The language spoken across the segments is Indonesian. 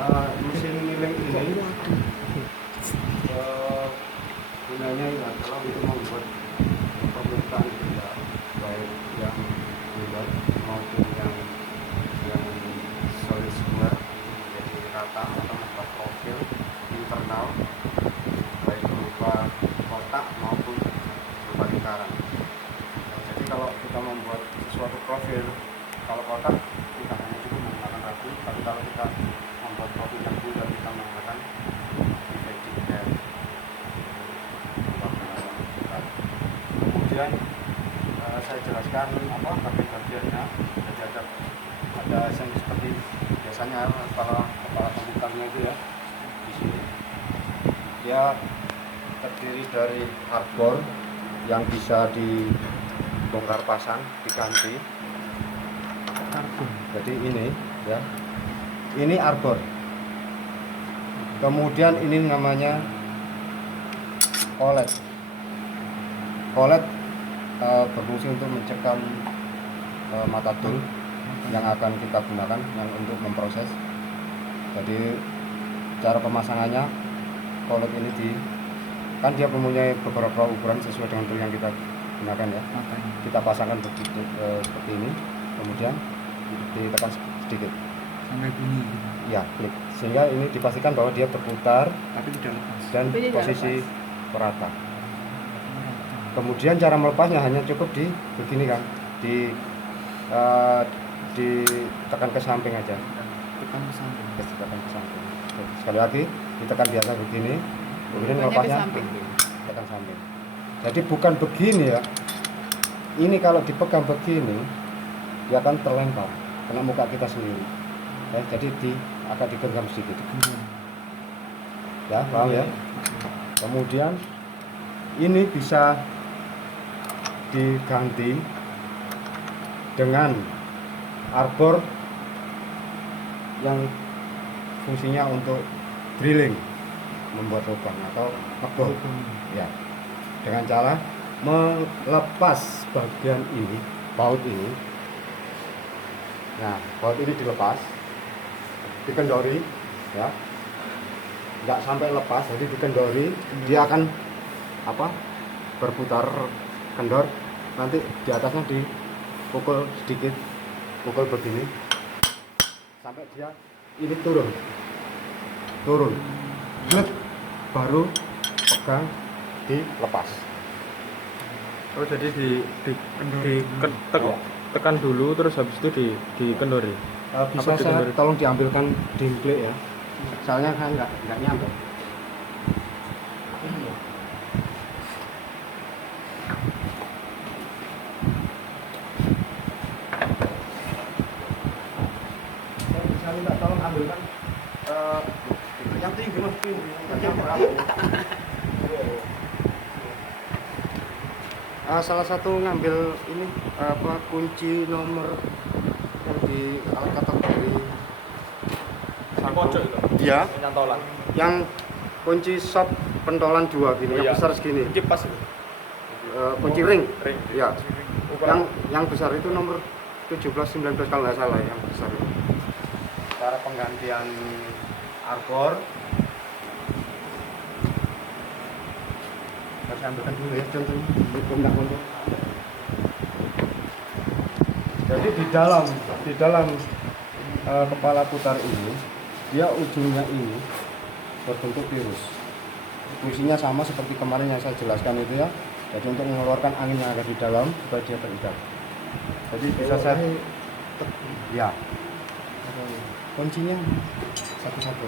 Mesin milling ini gunanya adalah untuk membuat permukaan benda, baik yang bulat maupun yang solid square, jadi rata atau membuat profil internal, baik berupa kotak maupun berupa lingkaran. Jadi kalau kita membuat sesuatu profil, kalau kotak kita hanya cukup menggunakan ragu, tapi kalau kita membuat profil yang bulat kita menggunakan effective head. Kemudian saya jelaskan bagian-bagiannya. Jadi ada yang seperti biasanya kepala komputernya itu ya, di sini dia terdiri dari arbor yang bisa dibongkar pasang, diganti. Jadi ini ya, ini arbor. Kemudian ini namanya kolet. Kolet berfungsi untuk mencekam mata tool yang akan kita gunakan yang untuk memproses. Jadi cara pemasangannya, kolet ini kan dia mempunyai beberapa ukuran sesuai dengan tool yang kita gunakan ya. Kita pasangkan begitu seperti ini, kemudian ditekan sedikit sampai bunyi ya, klik, sehingga ini dipastikan bahwa dia berputar tapi tidak lepas dan posisi merata. Kemudian cara melepasnya hanya cukup di begini kan, ditekan ke samping aja, tekan ke samping. ditekan ke samping. Sekali lagi ditekan biasa begini, kemudian melepasnya tekan samping. Jadi bukan begini ya, ini kalau dipegang begini dia akan terlempar kena muka kita sendiri ya, jadi akan digenggam sedikit ya, paham ya. Kemudian ini bisa diganti dengan arbor yang fungsinya untuk drilling, membuat lubang atau ngebor ya, dengan cara melepas bagian ini, baut ini. Nah, baut ini dilepas, dikendori ya, nggak sampai lepas, jadi dikendori, dia akan berputar kendor, nanti di atasnya dipukul sedikit, pukul begini sampai dia ini turun, glek, baru pegang, dilepas. Oh, jadi tekan dulu terus habis itu dikendori. Bisa saya tolong diambilkan dimplek ya, soalnya kan nggak nyampe. Saya bisa minta tolong ambilkan yang tinggi mas, salah satu ngambil ini kunci nomor yang di alat kategori Pojok itu. Iya. Penyantolan. Yang kunci shop pentolan 2 gini, yang Iya. besar segini. Kipas itu. Kunci ring. Ring. Ya. Ukuran. Yang besar itu nomor 17 19 kalau nggak salah, yang besar itu. Cara penggantian arbor. Saya ambilkan dulu ya contohnya. Untuk jadi di dalam kepala putar ini, dia ujungnya ini berbentuk virus. Fungsinya sama seperti kemarin yang saya jelaskan itu ya. Jadi untuk mengeluarkan angin yang ada di dalam supaya dia terikat. Jadi bisa saya ya. Kuncinya satu-satu.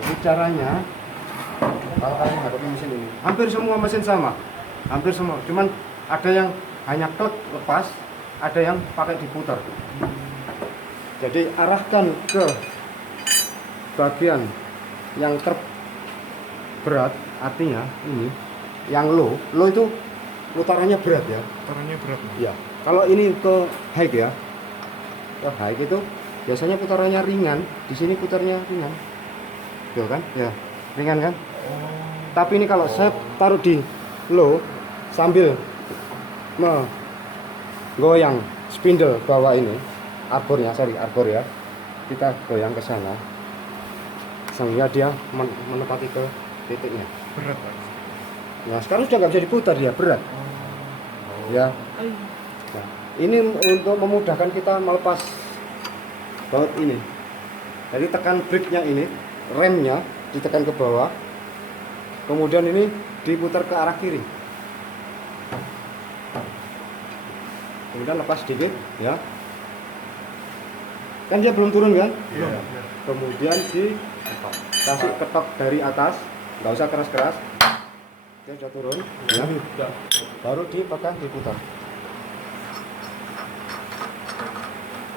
Jadi caranya, kalau kalian hadapi mesin ini, hampir semua mesin sama, hampir semua. Cuman ada yang hanya klik lepas, ada yang pakai diputar. Jadi arahkan ke bagian yang terberat, artinya ini yang low itu putarannya berat ya. Putarannya berat. Ya. Kalau ini ke high ya, ke high itu biasanya putarannya ringan, di sini putarnya ringan, tuh kan? Ya, ringan kan? Tapi ini kalau saya taruh di low sambil menggoyang spindle bawah ini, arbor ya, kita goyang ke sana sehingga dia menepati ke titiknya. Berat, Pak. Nah sekarang sudah nggak bisa diputar, dia berat ya. Nah, ini untuk memudahkan kita melepas baut ini. Jadi tekan brake-nya ini, remnya ditekan ke bawah, kemudian ini diputar ke arah kiri, kemudian lepas sedikit ya. Kan dia belum turun kan? Iya. Kemudian dikasih ketok dari atas, nggak usah keras-keras, dia sudah turun ya. Baru dipegang, diputar.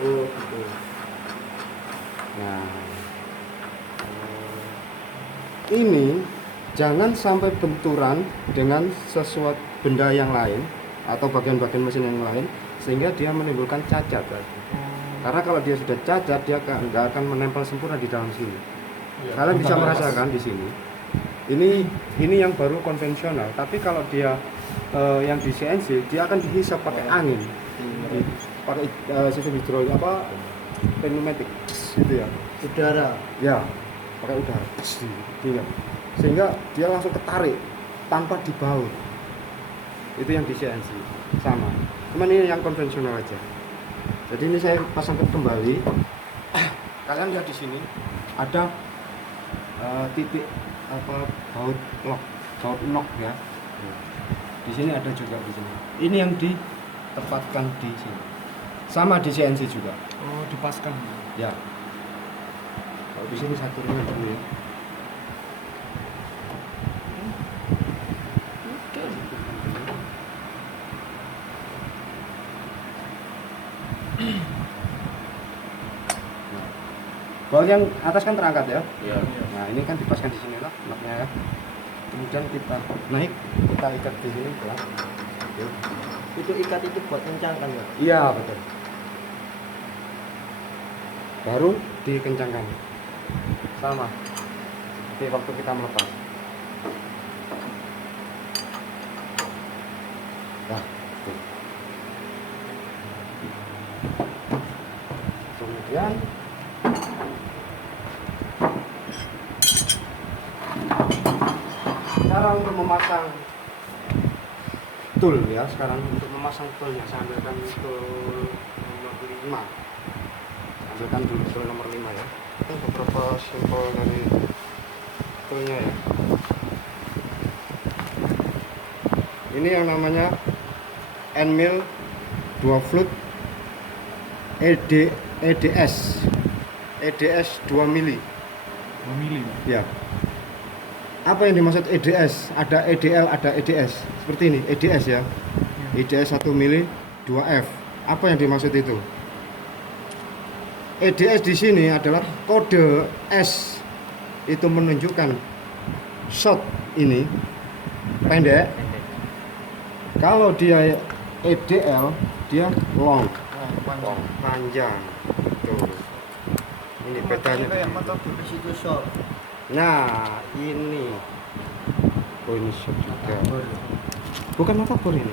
Oh gitu. Nah, ini jangan sampai benturan dengan sesuatu benda yang lain atau bagian-bagian mesin yang lain sehingga dia menimbulkan cacat. Karena kalau dia sudah cacat, dia nggak akan menempel sempurna di dalam sini. Kalian bisa merasakan di sini. Ini yang baru konvensional. Tapi kalau dia yang di CNC, dia akan dihisap pakai angin, pakai sistem hidrolik apa pneumatik, gitu ya. Udara. Ya, pakai udara. Gitu. Sehingga dia langsung ketarik tanpa dibaut. Itu yang di CNC sama. Cuman ini yang konvensional aja. Jadi ini saya pasangkan kembali. Kalian lihat di sini ada titik apa baut lock, baut knock ya. Di sini ada juga di sini. Ini yang ditempatkan di sini. Sama di CNC juga. Oh, dipaskan. Ya. Kalau di sini saya turunkan dulu ya. Bawah yang atas kan terangkat ya. Iya. Nah ini kan dipaskan di sini lah knocknya ya. Kemudian kita naik, kita ikat di sini ya. Oke. Itu ikat itu buat kencangkan ya. Iya betul. Baru dikencangkan. Sama. Seperti waktu kita melepas. Nah, tuh. Kemudian cara untuk memasang tool ya. Sekarang untuk memasang toolnya saya ambilkan tool nomor 5. Ambilkan dulu tool nomor 5 ya. Ini beberapa sampel dari toolnya ya. Ini yang namanya Enmill 2 flute EDS 2 mili. 2 mili, Pak. Ya. Apa yang dimaksud EDS? Ada EDL, ada EDS. Seperti ini, EDS ya. EDS 1 mili 2F. Apa yang dimaksud itu? EDS di sini adalah kode S. Itu menunjukkan short ini pendek. Kalau dia EDL, dia long, panjang. Tuh. Ini bedanya. Kayak motor bus itu short. Nah, ini. Oh, ini short juga. Bukan mata bor ini.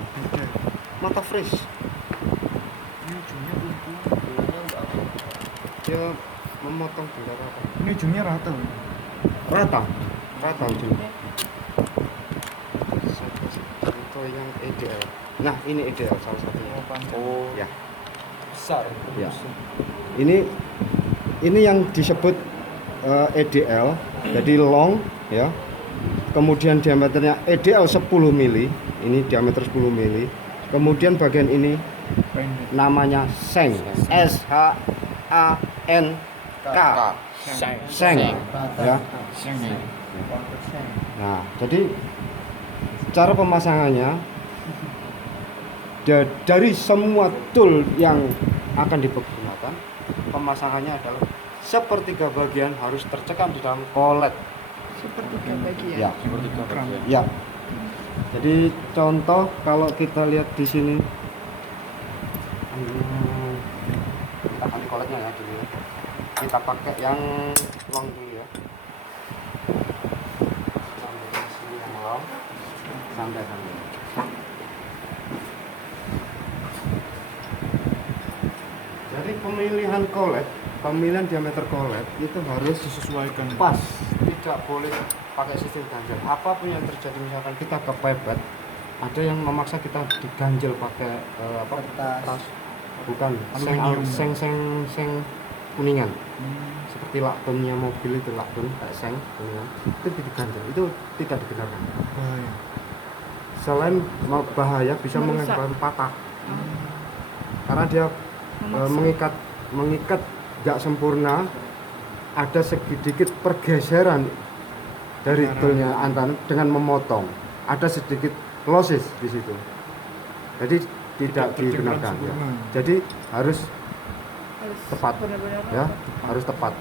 Mata fresh. Ini ujungnya buntu. Dia memotong benda rata. Ini ujungnya rata. Rata. Rata ujungnya. Itu yang EDL. Nah, ini EDL salah satunya. Oh Ya. besar. Ya. Ini yang disebut EDL, jadi long ya. Kemudian diameternya EDL 10 mili, ini diameter 10 mili. Kemudian bagian ini Pendek. namanya seng, SHANK, seng ya. Nah, jadi cara pemasangannya dari semua tool yang akan dipergunakan, pemasangannya adalah sepertiga bagian harus tercekam di dalam kolet. Sepertiga bagian. Ya, Sepertiga bagian. ya. Jadi contoh kalau kita lihat di sini, kita ganti koletnya ya dulu. Kita pakai yang long dulu ya. Sampai ke sini yang long, sampai. Jadi pemilihan kolet pemilihan diameter kolek itu harus Disesuaikan. pas, tidak boleh pakai sistem ganjel. Apapun yang terjadi, misalkan kita kepepet, ada yang memaksa kita diganjel pakai Kertas. bukan Aluminium. seng kuningan, Hmm. seperti lakbannya mobil itu, lakban kayak seng kuningan, itu diganjel, itu tidak dibenarkan. Bahaya. Selain bahaya, bisa Merusak. mengakibatkan patah karena dia mengikat nggak sempurna, ada sedikit pergeseran dari belnya antara dengan memotong, ada sedikit losses di situ, jadi tidak tercengkeram digunakan ya. sempurna. Jadi harus Harus tepat. benar-benar ya, harus tepat,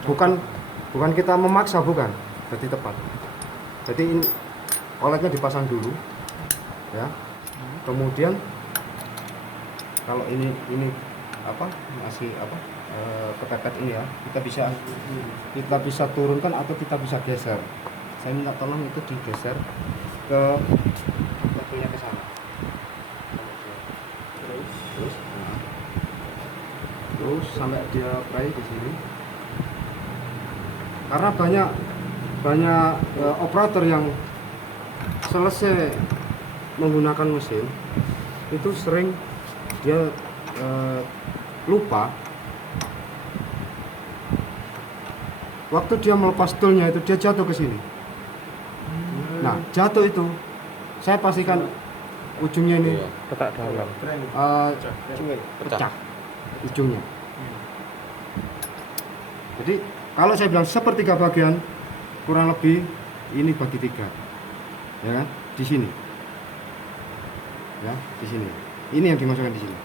bukan kita memaksa, bukan, jadi tepat. Jadi ini koleknya dipasang dulu ya, kemudian kalau ini masih kepepet ini ya, kita bisa turunkan atau kita bisa geser. Saya minta tolong itu digeser ke batunya ke sana. Terus sampai dia pray di sini. Karena banyak operator yang selesai menggunakan mesin itu sering dia lupa waktu dia melepas toolnya itu dia jatuh ke sini. Nah, jatuh itu saya pastikan ujungnya ini Ketak dalam. pecah ujungnya. Jadi kalau saya bilang sepertiga bagian, kurang lebih ini bagi 3, ya kan? Di sini, ya, di sini. Ini yang dimasukkan di sini,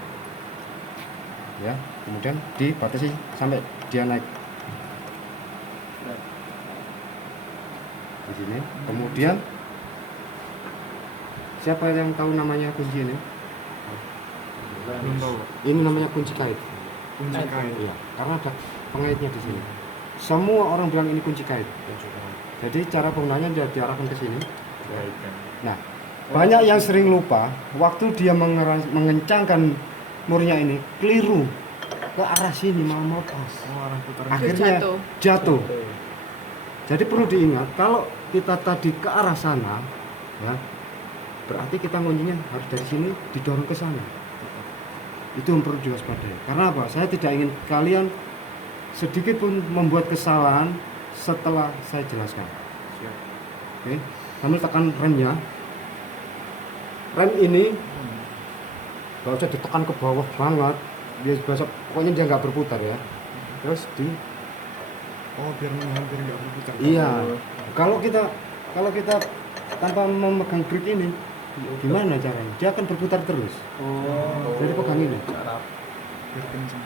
ya. Kemudian dibatasi sampai dia naik di sini. Kemudian siapa yang tahu namanya kunci ini? Belum tahu. Ini namanya kunci kait. Kunci kait. Iya, karena ada pengaitnya di sini. Semua orang bilang ini kunci kait. Jadi cara penggunaannya dia diarahkan ke sini. Nah, banyak yang sering lupa waktu dia mengencangkan murnya ini keliru ke arah sini, malah melepas. Arah putaran. Akhirnya jatuh. jatuh. Jadi perlu diingat kalau kita tadi ke arah sana, ya, berarti kita kuncinya harus dari sini didorong ke sana. Itu yang perlu diwaspadai. Karena apa? Saya tidak ingin kalian sedikit pun membuat kesalahan setelah saya jelaskan. Oke, sambil tekan remnya. Rem ini nggak usah ditekan ke bawah banget. Dia biasa, pokoknya dia nggak berputar ya. Terus Oh, biar hampir nggak berputar. iya. Kalau kita tanpa memegang grip ini, gimana caranya? Dia akan berputar terus. Jadi pegang ini. Biar kenceng.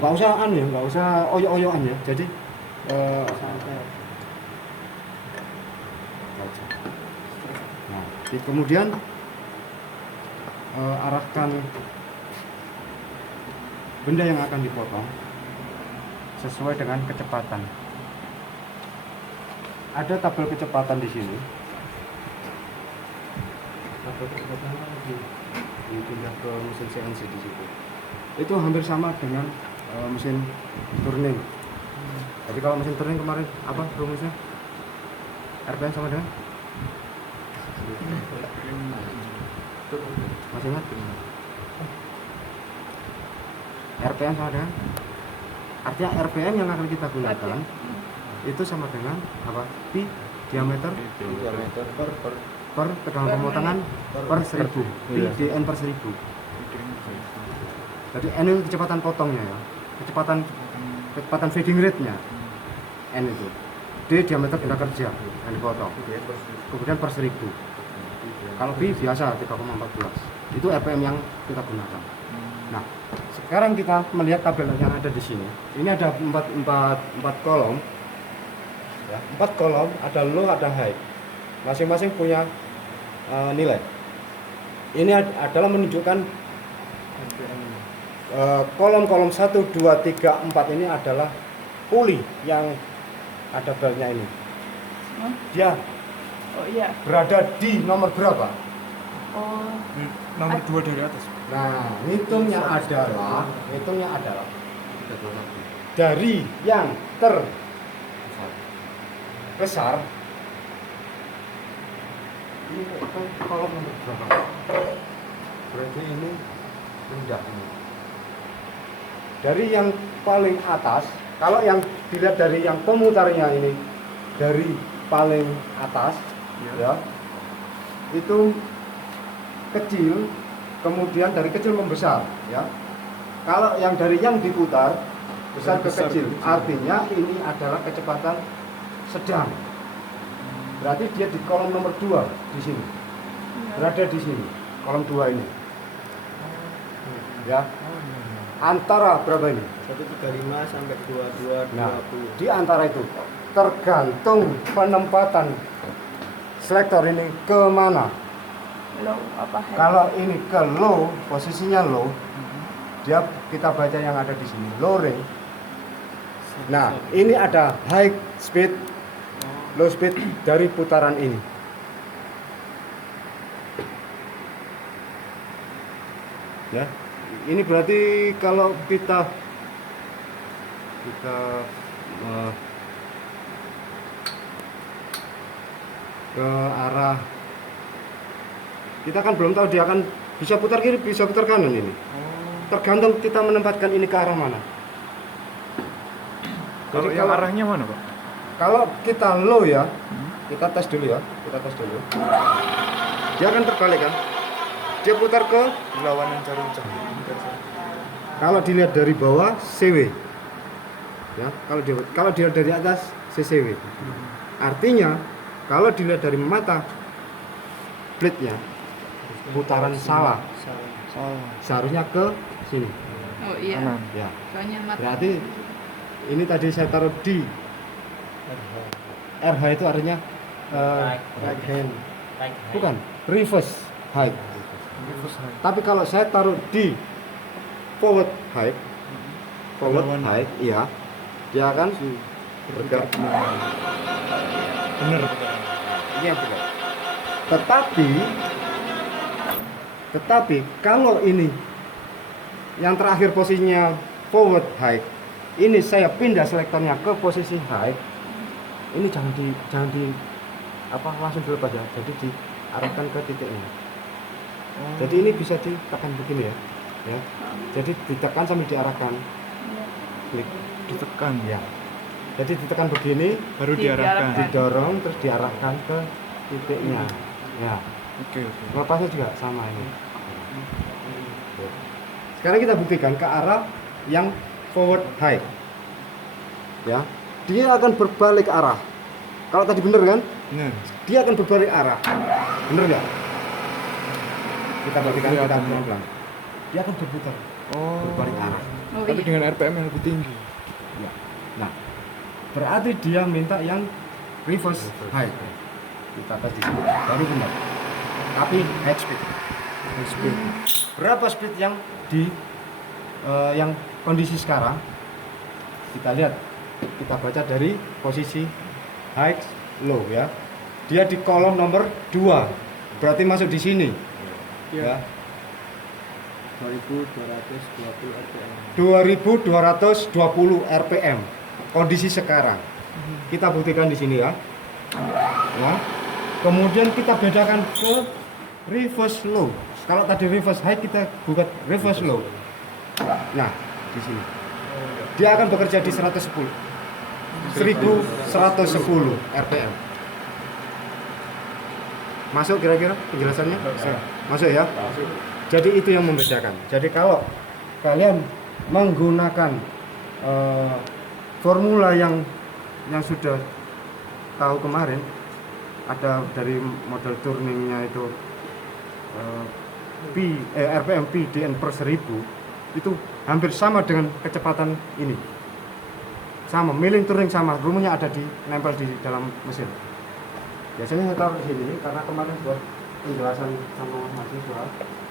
Nggak usah nggak usah oyok-oyokan ya. Jadi nah, kemudian arahkan benda yang akan dipotong sesuai dengan kecepatan. Ada tabel kecepatan di sini. Tabel kecepatan dipindah ke mesin CNC di situ. Itu hampir sama dengan mesin turning. Jadi kalau mesin turning kemarin apa rumusnya? RPM sama dengan? Masih ingat? RPM sama dengan? Artinya RPM yang akan kita gunakan itu sama dengan apa? Pi diameter Diameter per tegangan pemotongan per 1000. Pi dn per 1000. Jadi N itu kecepatan potongnya ya, kecepatan feeding rate-nya, N itu. D diameter benda kerja yang dipotong, kemudian per 1000. Kalau Pi biasa 3,14. Itu RPM yang kita gunakan. Nah, sekarang kita melihat tabel yang ada di sini. Ini ada 4 kolom. Ya, 4 kolom, ada low, ada high. Masing-masing punya nilai. Ini adalah menunjukkan kolom-kolom 1, 2, 3, 4 ini adalah puli yang ada belnya ini. Dia Oh iya. berada di nomor berapa? Oh. Nomor 2 dari atas. Nah, hitungnya adalah dari yang terbesar ini kolom nomor berapa? Berarti ini rendah ini. Dari yang paling atas, kalau yang dilihat dari yang pemutarnya ini dari paling atas, ya, itu kecil, kemudian dari kecil membesar, ya. Kalau yang dari yang diputar besar ke kecil, artinya ini adalah kecepatan sedang. Berarti dia di kolom nomor 2 di sini, berada di sini, kolom 2 ini, ya. Antara berapa ini? 135 sampai 22 Nah, 20. di antara itu tergantung penempatan selektor ini ke mana. Low apa high? Kalau ini ke low, posisinya low, dia kita baca yang ada di sini, low ring. Nah, ini ada high speed, low speed dari putaran ini. Ya, ini berarti kalau kita ke arah, kita kan belum tahu dia akan bisa putar kiri, bisa putar kanan ini. Tergantung kita menempatkan ini ke arah mana. Kalau Jadi yang arahnya mana, Pak? Kalau kita low ya, kita tes dulu ya, kita tes dulu. Dia akan terbalik kan? Dia putar ke, Berlawanan jarum jam. kalau dilihat dari bawah CW. Ya, kalau dilihat dari atas CCW. Artinya kalau dilihat dari mata blade-nya putaran salah. Seharusnya ke sini. Oh iya. Kanan. Ya. Soalnya mata. Berarti ini tadi saya taruh di RH itu artinya Right hand. bukan reverse height. Reverse high. Tapi kalau saya taruh di forward height, iya, dia akan bergerak. Bener. Ini yang benar. Tetapi kalau ini yang terakhir posisinya forward height, ini saya pindah selektornya ke posisi height, ini jangan di langsung dilepas ya, jadi diarahkan ke titiknya. Jadi ini bisa ditekan begini ya, ya. Jadi ditekan sambil diarahkan, klik, Ditekan. ya. Jadi ditekan begini, Baru Diarahkan. diarahkan. didorong terus diarahkan ke titiknya, ya. Oke. Lepasnya juga sama ini. Sekarang kita buktikan ke arah yang forward height. Ya, dia akan berbalik arah. Kalau tadi bener kan? Bener. Dia akan berbalik arah. Bener nggak? Kita buktikan, kita Kelihatan. pelan-pelan. Dia akan berputar, Oh. berbalik arah. Oh Tapi iya. dengan RPM yang lebih tinggi. Ya. Nah, berarti dia minta yang reverse height. Kita tes di sini. Baru benar. Tapi high speed. High speed. Berapa speed yang di yang kondisi sekarang? Kita lihat, kita baca dari posisi high low ya. Dia di kolom nomor 2. Berarti masuk di sini. Ya. 2220 rpm. 2220 rpm kondisi sekarang. Kita buktikan di sini ya. Ya. Kemudian kita bedakan ke reverse low. Kalau tadi reverse high, kita buka reverse low. Nah, di sini. Dia akan bekerja di 1110 rpm. Masuk kira-kira penjelasannya? Masuk ya? Jadi itu yang membedakan. Jadi kalau kalian menggunakan formula yang sudah tahu kemarin, ada dari model turningnya itu RPM P dn per 1000 itu hampir sama dengan kecepatan ini. Sama, milling turning sama, rumusnya ada di nempel di dalam mesin. Biasanya saya taruh di sini karena kemarin buat penjelasan sama mahasiswa,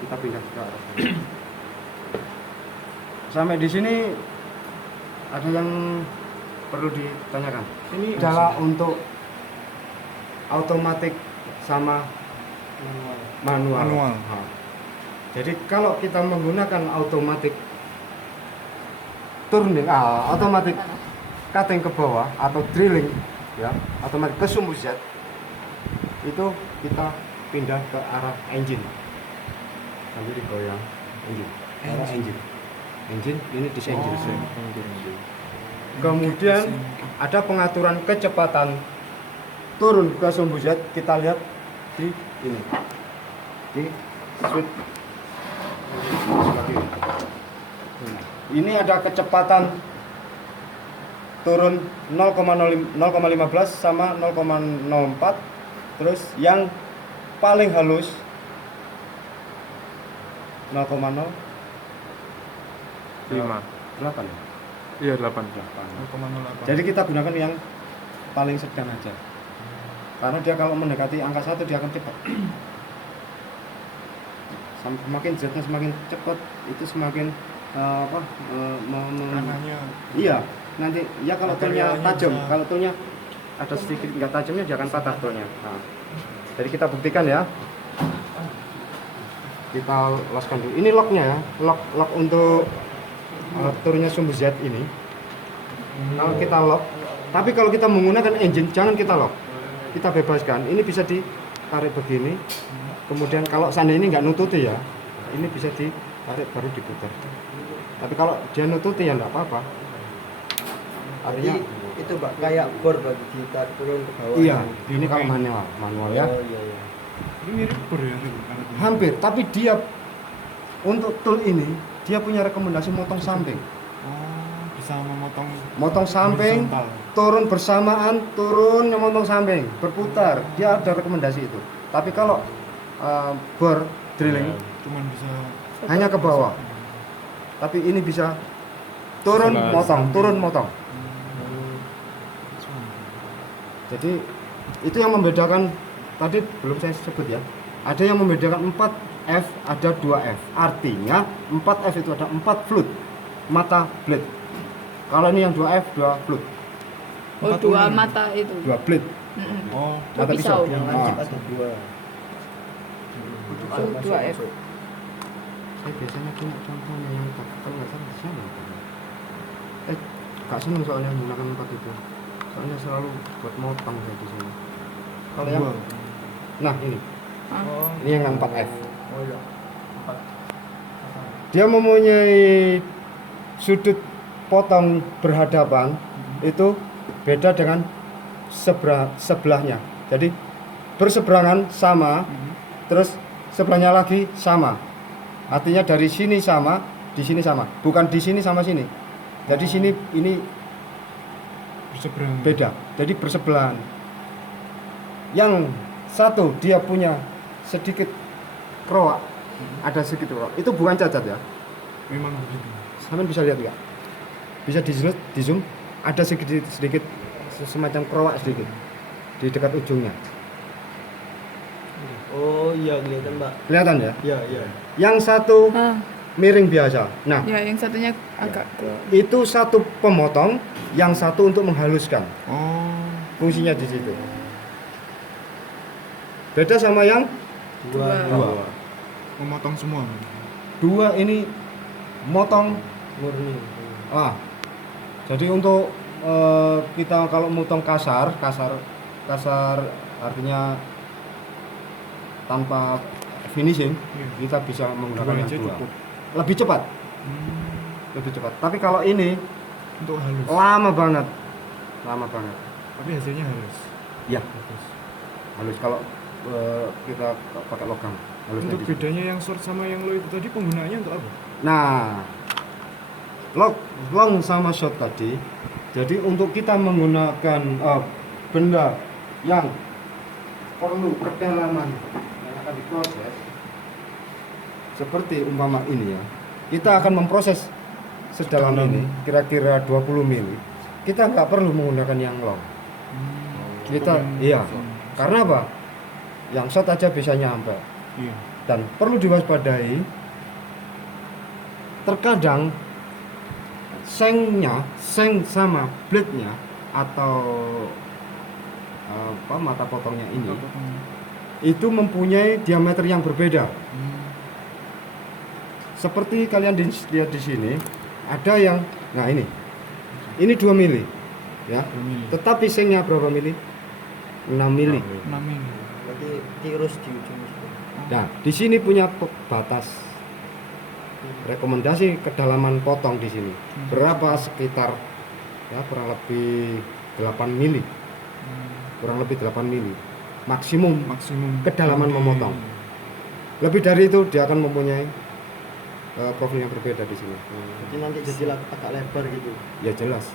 kita pindah ke arah sini. Sampai di sini ada yang perlu ditanyakan. Ini adalah untuk otomatis sama manual. Nah, jadi kalau kita menggunakan otomatis turning otomatis cutting ke bawah atau drilling ya, otomatis ke sumbu Z itu kita pindah ke arah engine. Nanti digoyang arah engine ini disengine. Kemudian ada pengaturan kecepatan turun ke sumbu Z, kita lihat di ini, di switch sebelah kiri. Ini ada kecepatan turun 0,15 sama 0,04. Terus yang paling halus 0,08 ya? Iya 8. 0,08. Jadi kita gunakan yang paling sedang aja. Karena dia kalau mendekati angka 1 dia akan cepat. Semakin Z-nya semakin cepat, itu semakin Kanannya iya, nanti ya kalau toolnya materialnya tajam, bisa- kalau toolnya ada sedikit nggak tajamnya dia akan patah toolnya. Nah, jadi kita buktikan ya. Kita loskan dulu. Ini locknya ya, lock untuk toolnya sumbu Z ini. Kalau kita lock, tapi kalau kita menggunakan engine jangan kita lock. Kita bebaskan. Ini bisa ditarik begini. Kemudian kalau seandainya ini nggak nututi ya, ini bisa ditarik baru diputar. Tapi kalau dia nututi ya nggak apa-apa. Jadi Artinya itu Pak kayak bor bagi kita turun ke bawah. iya, ini kalau manual ya. Oh iya iya. ini mirip bor ya alatnya. Hampir, tapi dia untuk tool ini dia punya rekomendasi motong samping. Oh, bisa memotong Motong samping, horizontal. turun bersamaan, turun memotong samping, berputar. Dia ada rekomendasi itu. Tapi kalau bor drilling Cuman bisa hanya ke bawah. Tapi ini bisa turun Sebelah motong, samping. turun motong. Jadi itu yang membedakan, tadi belum saya sebut ya. Ada yang membedakan 4F, ada 2F. Artinya 4F itu ada 4 flute mata blade. Kalau ini yang 2F, 2 flute, Oh, 4 dua uling. mata itu. 2 blade. Mm-mm. Oh, Mata pisau. pisau. Yang Ah. lancip ada dua. Oh, 2F. Saya biasanya punya contohnya yang kalau nggak salah di sana. Gak seneng soalnya menggunakan 4 itu. Soalnya selalu buat motong saya di sini. Kalau yang dua. nah ini Oh. yang 4F. Oh iya. Dia mempunyai sudut potong berhadapan itu beda dengan sebelahnya. Jadi berseberangan sama, terus sebelahnya lagi sama. Artinya dari sini sama, di sini sama. Bukan di sini sama sini. Jadi sini ini berseberangan. beda. Jadi bersebelahan. Yang satu dia punya sedikit kroak, ada sedikit kroak. Itu bukan cacat ya. Memang begitu. Kalian bisa lihat ya. Bisa di zoom, ada sedikit semacam kroak sedikit di dekat ujungnya. Oh iya kelihatan Pak. Kelihatan ya? Iya iya. Yang satu Ah, miring biasa. Nah, ya yang satunya agak ke itu satu pemotong, yang satu untuk menghaluskan. Oh, Fungsinya di situ. Beda sama yang Dua. memotong semua. dua ini motong. Murni. Jadi untuk kita kalau motong kasar artinya tanpa finishing, Iya. kita bisa menggunakan Dua yang aja 2. cukup. Lebih cepat, lebih cepat. Tapi kalau ini Untuk halus. lama banget. Tapi hasilnya halus. Ya, Bagus. halus kalau kita pakai logam. Halusnya Untuk di situ. bedanya yang short sama yang low itu tadi penggunaannya untuk apa? Nah, long sama short tadi. Jadi untuk kita menggunakan benda yang perlu kedalaman yang akan diproses, seperti umpama ini ya, kita akan memproses sedalam ini, kira-kira 20 mili. Kita nggak perlu menggunakan yang long. Kita, iya. Karena apa? Yang short aja bisa nyampe. Iya. Dan perlu diwaspadai, terkadang seng sama blade-nya atau mata potongnya ini itu mempunyai diameter yang berbeda. Seperti kalian lihat di sini, ada yang Nah ini 2 mili ya. 2 mili. Tetapi sinknya berapa mili? 6 mili. 6 mili. Berarti tirus di ujung situ. Nah di sini punya batas rekomendasi kedalaman potong di sini berapa, sekitar ya kurang lebih 8 mili, kurang lebih 8 mili maksimum Maksimum kedalaman di- memotong. Lebih dari itu dia akan mempunyai profil yang berbeda di sini. Jadi nanti jadi agak lebar gitu. Ya jelas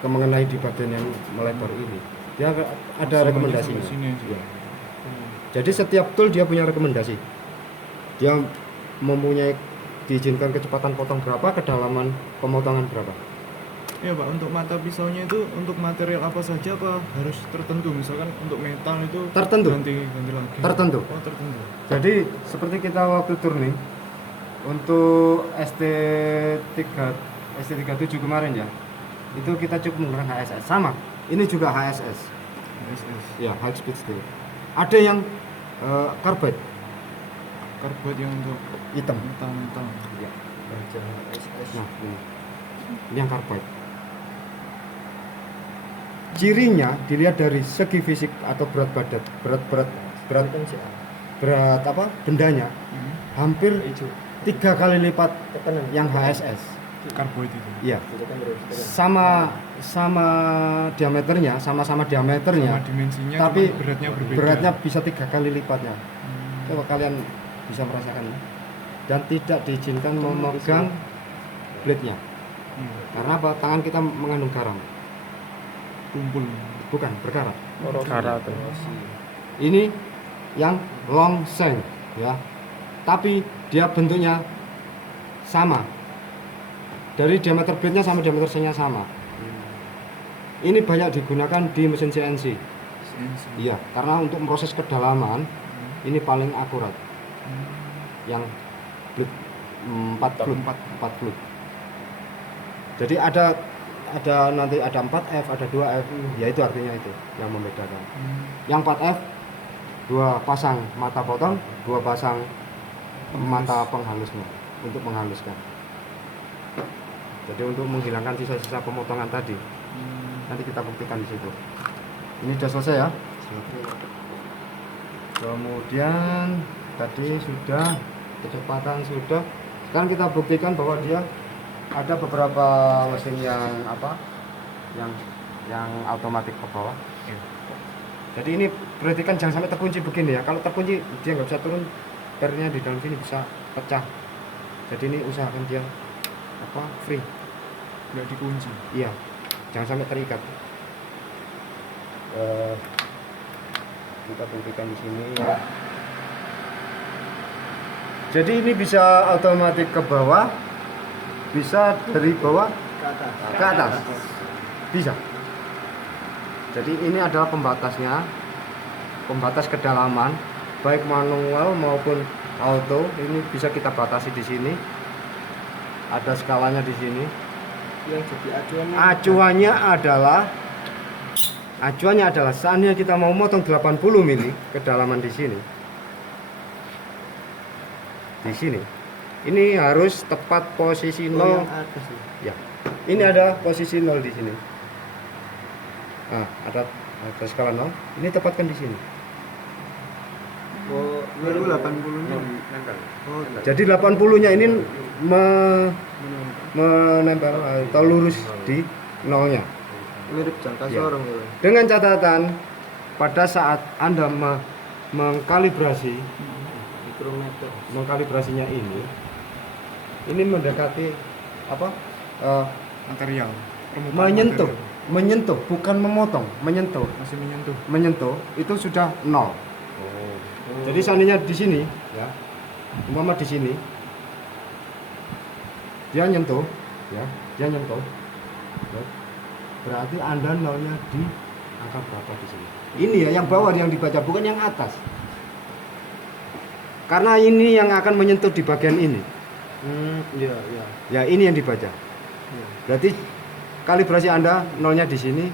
mengenai di bagian yang melebar ini dia ada Maksimumnya rekomendasinya. sampai sini aja. Ya. Jadi setiap tool dia punya rekomendasi. Dia mempunyai diizinkan kecepatan potong berapa, kedalaman pemotongan berapa. Iya Pak, untuk mata pisaunya itu untuk material apa saja apa harus tertentu? Misalkan untuk metal itu Tertentu. ganti lagi. Tertentu. Oh tertentu. Jadi seperti kita waktu turning untuk ST37 kemarin ya, itu kita cukup menggunakan HSS sama. Ini juga HSS. SS. Ya, high speed steel. Ada yang carbide Karbon yang untuk hitam. metal. Ya. Baja SS. Nah, ini yang carbide. Cirinya dilihat dari segi fisik atau berat badan, berat Kan sih. bendanya Hmm. hampir Hijau. 3 kali lipat Tekanan. yang HSS. Karbon itu. Iya. Tekan terus. Tekan. Sama diameternya, sama-sama diameternya, Sama dimensinya, tapi cuman beratnya berbeda. beratnya bisa 3 kali lipatnya. Hmm. Coba kalian bisa merasakan ya. Dan tidak diizinkan memegang blade-nya. Hmm. Karena apa? Tangan kita mengandung garam. Kumpul. Bukan, berkarat. Karat. Ini yang long shank ya. Tapi dia bentuknya sama. Dari diameter blade-nya sama diameter shank-nya sama. Ini banyak digunakan di mesin CNC. CNC. Iya, karena untuk proses kedalaman ini paling akurat. Yang blade 4 blade. Jadi ada nanti ada 4F, ada 2F, ya itu artinya itu yang membedakan. Yang 4F 2 pasang mata potong, 2 pasang mata penghalusnya untuk menghaluskan. Jadi untuk menghilangkan sisa-sisa pemotongan tadi. Nanti kita buktikan di situ. Ini sudah selesai ya. Kemudian tadi sudah kecepatan sudah. Sekarang kita buktikan bahwa dia ada beberapa mesin yang yang otomatis ke bawah. Jadi ini perhatikan jangan sampai terkunci begini ya. Kalau terkunci dia nggak bisa turun, pernya di dalam sini bisa pecah. Jadi ini usahakan dia free. Nggak dikunci. Iya, jangan sampai terikat. Kita buktikan di sini ya. Jadi ini bisa otomatis ke bawah, bisa dari bawah ke atas, bisa. Jadi ini adalah pembatasnya, pembatas kedalaman, baik manual maupun auto. Ini bisa kita batasi di sini. Ada skalanya di sini. Yang jadi Acuannya adalah seandainya kita mau motong 80 mili kedalaman di sini. Di sini. Ini harus tepat posisi 0. yang atas ya. Ya. Ini ada posisi 0 di sini. Nah, ada skala 0. Ini tepatkan di sini. Oh, Baru 80-nya. Oh, Jadi 80-nya ini menempel atau lurus di 0-nya. mirip jangka Ya. sorong ya. Dengan catatan pada saat Anda mengkalibrasi Mikrometer. mengkalibrasinya ini mendekati Material. Permukaan menyentuh bukan memotong, menyentuh material. Masih menyentuh. menyentuh itu sudah 0. Jadi seandainya di sini ya, umpama di sini dia nyentuh ya, ya. Berarti Anda nolnya di angka berapa di sini? Ini ya yang bawah yang dibaca, bukan yang atas. Karena ini yang akan menyentuh di bagian ini. Iya, iya. Ya, ini yang dibaca. Berarti kalibrasi Anda nolnya di sini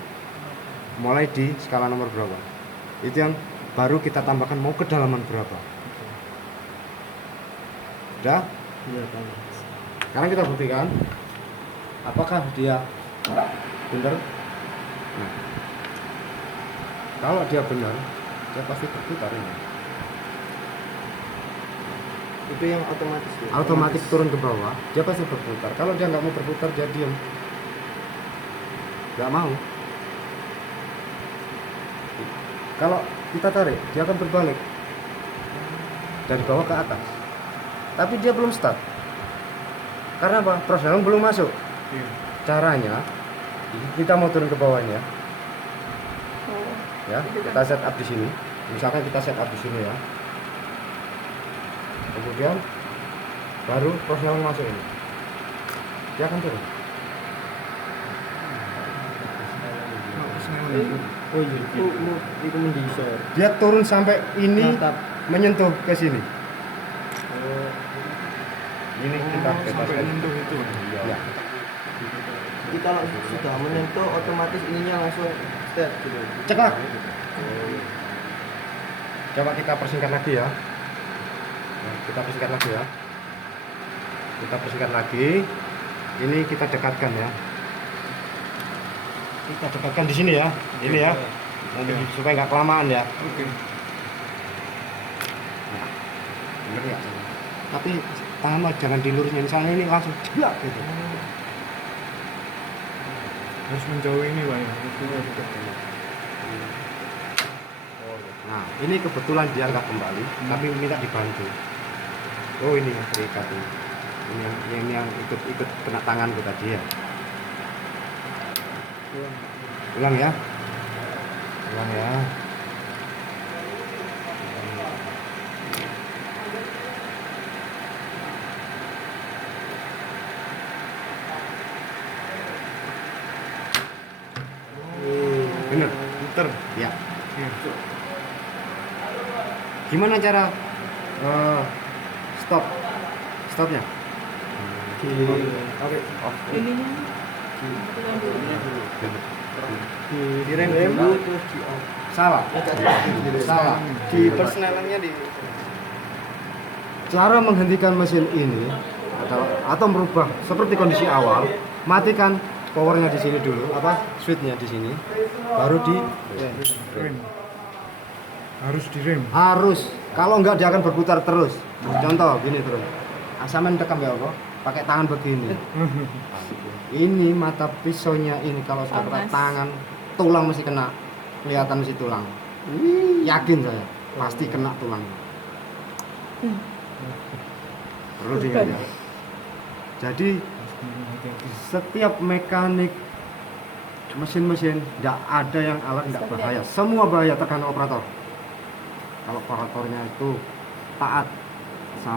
mulai di skala nomor berapa? Itu yang baru kita tambahkan mau kedalaman berapa. Sudah? Iya, Bang. Sekarang kita buktikan. apakah dia benar? Nah, kalau dia benar, dia pasti berputar ini. Itu yang otomatis ya? Otomatis turun ke bawah, dia pasti berputar. Kalau dia nggak mau berputar, dia diam. Nggak mau. Kalau kita tarik, dia akan berbalik dari bawah ke atas. Tapi dia belum start. Karena apa? Persneling belum masuk. Iya. Caranya, kita mau turun ke bawahnya, Oh. ya. Kita set up di sini. Misalkan kita set up di sini ya. Kemudian baru persneling masuk ini. Dia akan turun. Oh iya, itu mendisor. Dia turun sampai ini Natap. menyentuh ke sini. Oh, Ini kita Sampai bebaskan. menyentuh itu. Ya. jadi kalau sudah menyentuh otomatis ininya langsung start gitu. Ceklak. Coba kita persingkat lagi ya. Nah, kita persingkat lagi ya. Kita persingkat lagi. Ini kita dekatkan ya. Kita dekatkan di sini ya. Ini ya. Nanti supaya nggak kelamaan ya. Oke. Bener ya? Tapi tangan jangan dilurusnya. Misalnya ini langsung jeblak gitu. Harus menjauh ini Pak ya. Nah, ini kebetulan dia nggak kembali, tapi minta dibantu. Oh ini yang terikat ini. Ini yang ikut kena tanganku tadi ya. Ulang ya. Ulang ya. Bener. Muter. Ya. Iya. Gimana cara stop? Stopnya? Oke. Ininya. Direm dulu terus di off. Salah. Salah. Di persnelingnya di Cara menghentikan mesin ini atau merubah seperti kondisi awal, matikan powernya di sini dulu, switchnya di sini, baru di Rem. Harus direm. harus. Kalau enggak dia akan berputar terus. Contoh gini terus. Asamen tekam ya kok, pakai tangan begini. Ini mata pisaunya ini kalau sudah pakai Panas. tangan, tulang mesti kena, kelihatan mesti tulang. Yakin saya, pasti kena tulang. Perlu diingat ya. Jadi setiap mekanik mesin-mesin tidak ada yang alat tidak bahaya, semua bahaya tergantung operator. Kalau operatornya itu taat